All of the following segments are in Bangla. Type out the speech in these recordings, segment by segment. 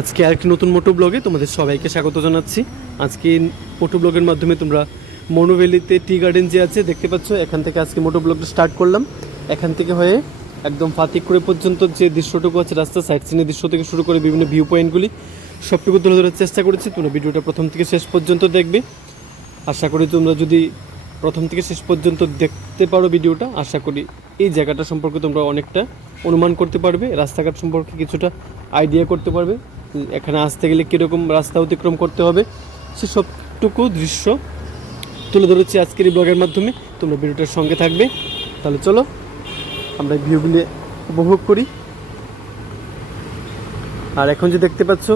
আজকে আরেকটি নতুন মোটো ব্লগে তোমাদের সবাইকে স্বাগত জানাচ্ছি। আজকে মোটো ব্লগের মাধ্যমে তোমরা মনোভ্যালিতে টি গার্ডেন যে আছে দেখতে পাচ্ছ, এখান থেকে আজকে মোটো ব্লগটা স্টার্ট করলাম। এখান থেকে হয়ে একদম ফাতিকপুরে পর্যন্ত যে দৃশ্যটুকু আছে রাস্তা সাইড সিনের দৃশ্য থেকে শুরু করে বিভিন্ন ভিউ পয়েন্টগুলি সবটুকু তুলে ধরার চেষ্টা করেছি। তোমরা ভিডিওটা প্রথম থেকে শেষ পর্যন্ত দেখবে। আশা করি তোমরা যদি প্রথম থেকে শেষ পর্যন্ত দেখতে পারো ভিডিওটা, আশা করি এই জায়গাটা সম্পর্কে তোমরা অনেকটা অনুমান করতে পারবে, রাস্তাঘাট সম্পর্কে কিছুটা আইডিয়া করতে পারবে। এখানে আসতে গেলে কীরকম রাস্তা অতিক্রম করতে হবে, সে সবটুকু দৃশ্য তুলে ধরেছি আজকের এই ব্লগের মাধ্যমে। তোমরা ভিডিওটার সঙ্গে থাকবে। তাহলে চলো, আমরা ভিউগুলি উপভোগ করি। আর এখন যে দেখতে পাচ্ছ,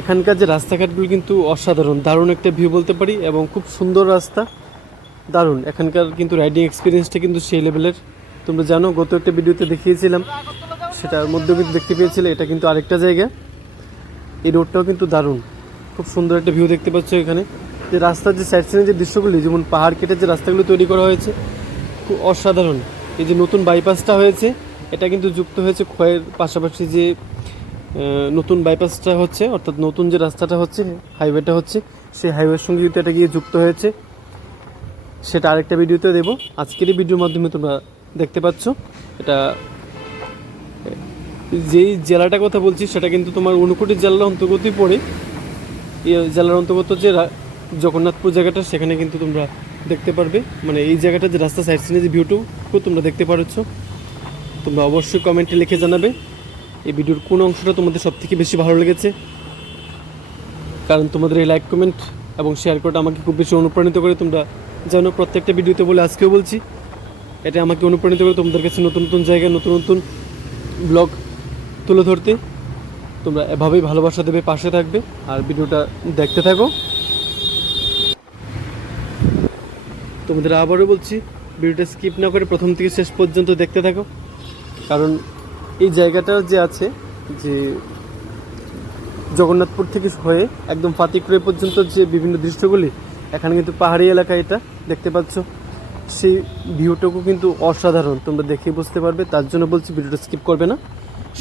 এখানকার যে রাস্তাঘাটগুলো কিন্তু অসাধারণ, দারুণ একটা ভিউ বলতে পারি, এবং খুব সুন্দর রাস্তা, দারুণ। এখানকার কিন্তু রাইডিং এক্সপিরিয়েন্সটা কিন্তু সেই লেভেলের তোমরা জানো, গত একটা ভিডিওতে দেখিয়েছিলাম, সেটার মধ্যেও কিন্তু দেখতে পেয়েছিলে, এটা কিন্তু আরেকটা জায়গা। এই রোডটাও কিন্তু দারুণ। খুব সুন্দর একটা ভিউ দেখতে পাচ্ছ এখানে। যে রাস্তার যে সাইড যে দৃশ্যগুলি, যেমন পাহাড় কেটে যে রাস্তাগুলো তৈরি করা হয়েছে, খুব অসাধারণ। এই যে নতুন বাইপাসটা হয়েছে, এটা কিন্তু যুক্ত হয়েছে ক্ষয়ের পাশাপাশি যে নতুন বাইপাসটা হচ্ছে, অর্থাৎ নতুন যে রাস্তাটা হচ্ছে হাইওয়েটা হচ্ছে, সেই হাইওয়ের সঙ্গে কিন্তু এটা গিয়ে যুক্ত হয়েছে। সেটা আরেকটা ভিডিওতে দেবো। আজকের এই ভিডিওর মাধ্যমে তোমরা দেখতে পাচ্ছ, এটা যেই জেলাটা কথা বলছি, সেটা কিন্তু তোমার ঊনকোটি জেলার অন্তর্গতই পড়ে। জেলার অন্তর্গত যে জগন্নাথপুর জায়গাটা, সেখানে কিন্তু তোমরা দেখতে পারবে। মানে এই জায়গাটা যে রাস্তা সাইড সিনে যে ভিউটুকু তোমরা দেখতে পারছ। তোমরা অবশ্যই কমেন্টে লিখে জানাবে। এই ভিডিওর কোন অংশটা তোমাদের সব থেকে বেশি ভালো লেগেছে? কারণ তোমাদের এই লাইক কমেন্ট এবং শেয়ার করাটা আমাকে খুব বেশি অনুপ্রাণিত করে। তোমরা জানো, প্রত্যেকটা ভিডিওতে বলে আজকেও বলছি, এটা আমাকে অনুপ্রাণিত করে তোমাদের কাছে নতুন নতুন জায়গায় নতুন নতুন ব্লগ তুলে ধরতে। তোমরা এভাবেই ভালোবাসা দেবে, পাশে থাকবে। আর ভিডিওটা দেখতে থাকো। তোমাদের আবারও বলছি, ভিডিওটা স্কিপ না করে প্রথম থেকে শেষ পর্যন্ত দেখতে থাকো। কারণ এই জায়গাটা যে আছে, যে জগন্নাথপুর থেকে হয়ে একদম ফাতিকুড়ে পর্যন্ত যে বিভিন্ন দৃশ্যগুলি, এখানে কিন্তু পাহাড়ি এলাকা এটা দেখতে পাচ্ছ। সেই ভিউটুকু কিন্তু অসাধারণ, তোমরা দেখেই বুঝতে পারবে। তার জন্য বলছি, ভিডিওটা স্কিপ করবে না।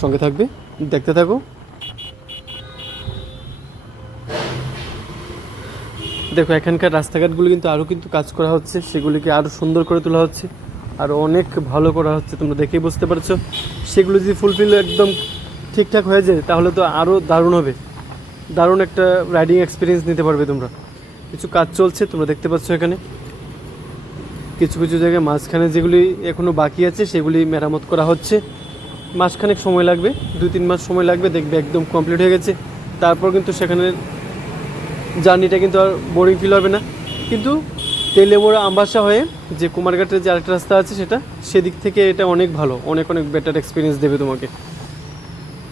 সঙ্গে থাকবে। দেখতে থাকো। দেখো, এখানকার রাস্তাঘাটগুলো কিন্তু আরও কিন্তু কাজ করা হচ্ছে। সেগুলিকে আরও সুন্দর করে তোলা হচ্ছে। আর অনেক ভালো করা হচ্ছে, তোমরা দেখেই বুঝতে পারছ। সেগুলো যদি ফুলফিল একদম ঠিকঠাক হয়ে যায়, তাহলে তো আরও দারুণ হবে। দারুণ একটা রাইডিং এক্সপিরিয়েন্স নিতে পারবে তোমরা। কিছু কাজ চলছে, তোমরা দেখতে পাচ্ছ এখানে। কিছু কিছু জায়গায় মাঝখানে যেগুলি এখনও বাকি আছে, সেগুলি মেরামত করা হচ্ছে। মাসখানেক সময় লাগবে, দুই তিন মাস সময় লাগবে, দেখবে একদম কমপ্লিট হয়ে গেছে। তারপর কিন্তু সেখানে জার্নিটা কিন্তু আর বোরিং ফিল হবে না। কিন্তু তেলে মোড়া আম্বাসা হয়ে যে কুমারঘাটের যে আরেকটা রাস্তা আছে সেটা, সেদিক থেকে এটা অনেক ভালো, অনেক অনেক বেটার এক্সপিরিয়েন্স দেবে তোমাকে।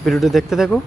ভিডিওটা দেখতে থাকো।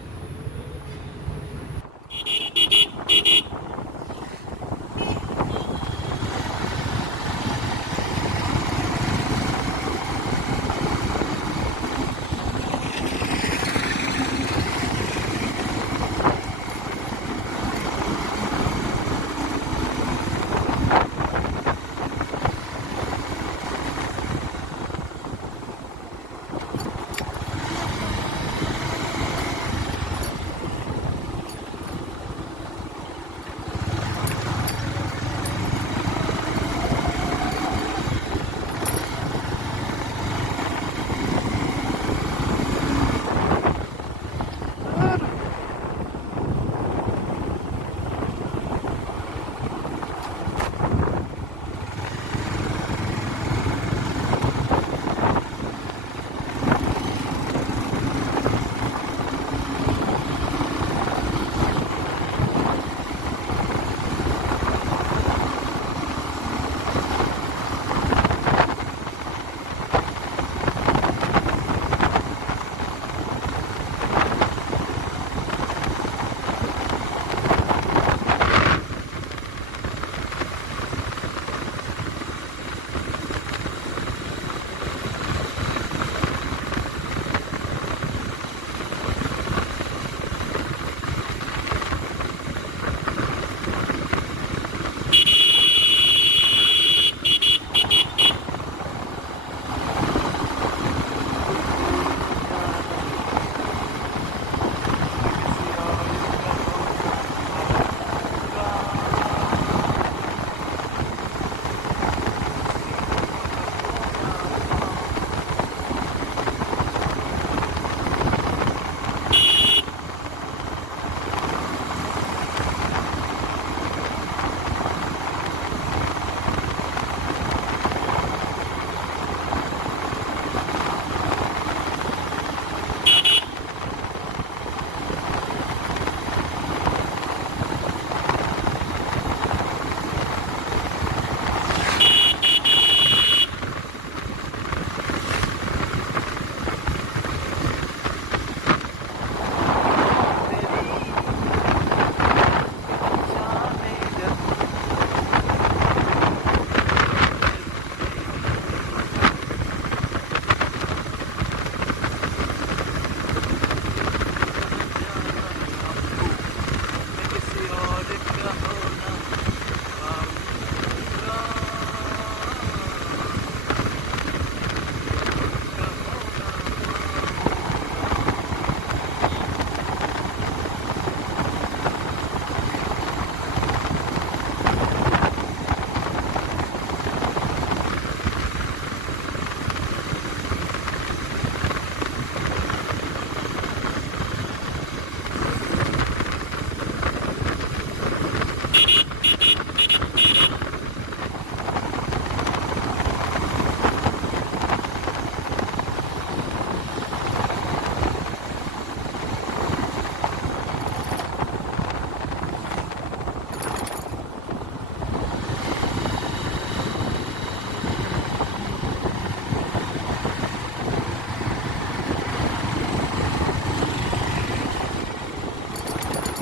Oh, no.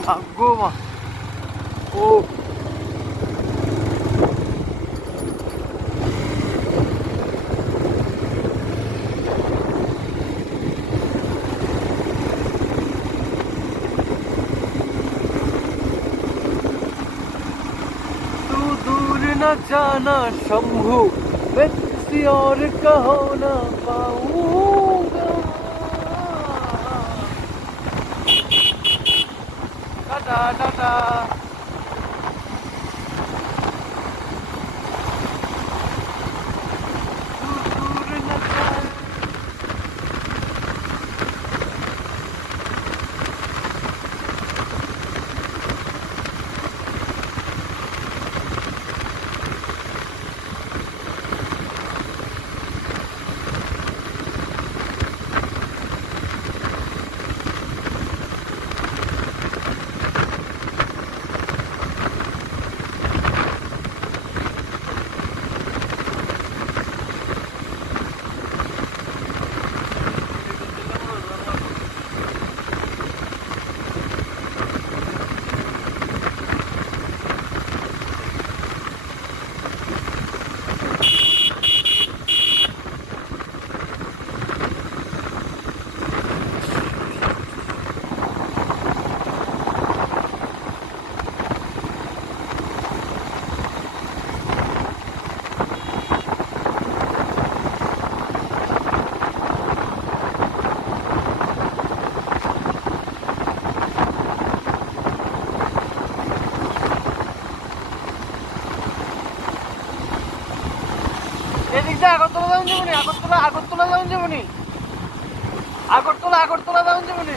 Tangguh. Oh. जाना शंभू व्यक्ति और कहो ना पाऊ 와. এদিক দিয়ে আগরতলা যাবেন যাবনি আগরতলা আগরতলা যাবেন যাবনি আগরতলা আগরতলা যাবেন যাবনি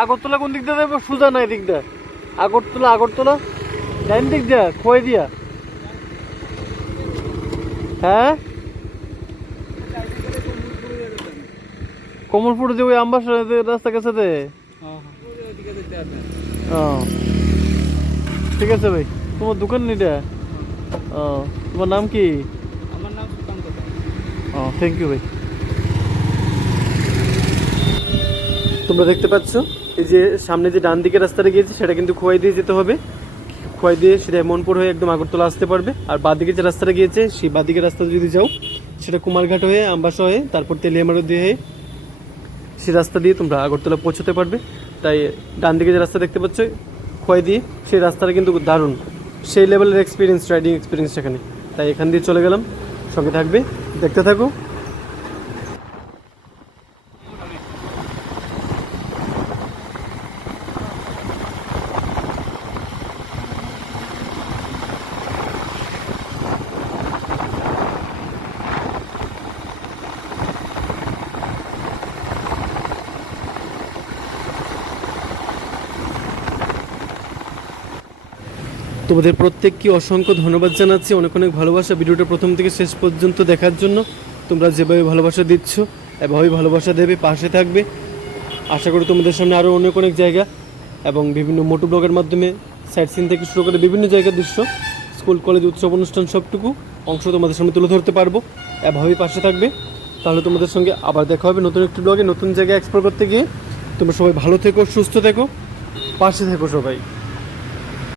আগরতলা কোন দিক দিয়ে যাব? সোজা না এদিক দিয়ে। আগরতলা আগরতলা? ডাইন দিক দিয়া খোয়াই দিয়া। হ্যাঁ? কমলপুর যে ওই আম্বাস রাস্তা ও। ঠিক আছে ভাই তোমার দোকান নিটা ও তোমার নাম কি? আমার নাম সুকান্ত। ও থ্যাংক ইউ ভাই। তোমরা দেখতে পাচ্ছ? এই যে সামনে যে ডান দিকে রাস্তাটা গিয়েছে, সেটা কিন্তু খোয়াই দিয়ে যেতে হবে। খোয়াই দিয়ে সেটা মনপুর হয়ে একদম আগরতলা আসতে পারবে। আর বাদিকে যে রাস্তাটা গিয়েছে, সেই বাদিকে রাস্তা যদি যাও, সেটা কুমারঘাট হয়ে, আমবাসা হয়ে, তারপর তেলিয়ামারো দিয়ে হয়ে, সেই রাস্তা দিয়ে তোমরা আগরতলা পৌঁছতে পারবে। তাই ডান দিকে যে রাস্তা দেখতে পাচ্ছ, খোয়াই দিয়ে, সেই রাস্তাটা কিন্তু দারুণ। সেই লেভেলের এক্সপিরিয়েন্স রাইডিং এক্সপিরিয়েন্স সেখানে। তাই এখান দিয়ে চলে গেলাম। সঙ্গে থাকবে, দেখতে থাকো। তোমাদের প্রত্যেককে অসংখ্য ধন্যবাদ জানাচ্ছি। অনেক অনেক ভালোবাসা। ভিডিওটা প্রথম থেকে শেষ পর্যন্ত দেখার জন্য তোমরা যেভাবে ভালোবাসা দিচ্ছ, এভাবেই ভালোবাসা দেবে, পাশে থাকবে। আশা করি তোমাদের সামনে আরও অনেক অনেক জায়গা এবং বিভিন্ন মোটো ব্লগের মাধ্যমে সাইট সিন থেকে শুরু করে বিভিন্ন জায়গার দৃশ্য, স্কুল, কলেজ, উৎসব, অনুষ্ঠান সবটুকু অংশ তোমাদের সামনে তুলে ধরতে পারব। এভাবেই পাশে থাকবে। তাহলে তোমাদের সঙ্গে আবার দেখা হবে নতুন একটি ব্লগে, নতুন জায়গায় এক্সপ্লোর করতে গিয়ে। তোমরা সবাই ভালো থেকো, সুস্থ থেকো, পাশে থেকো সবাই।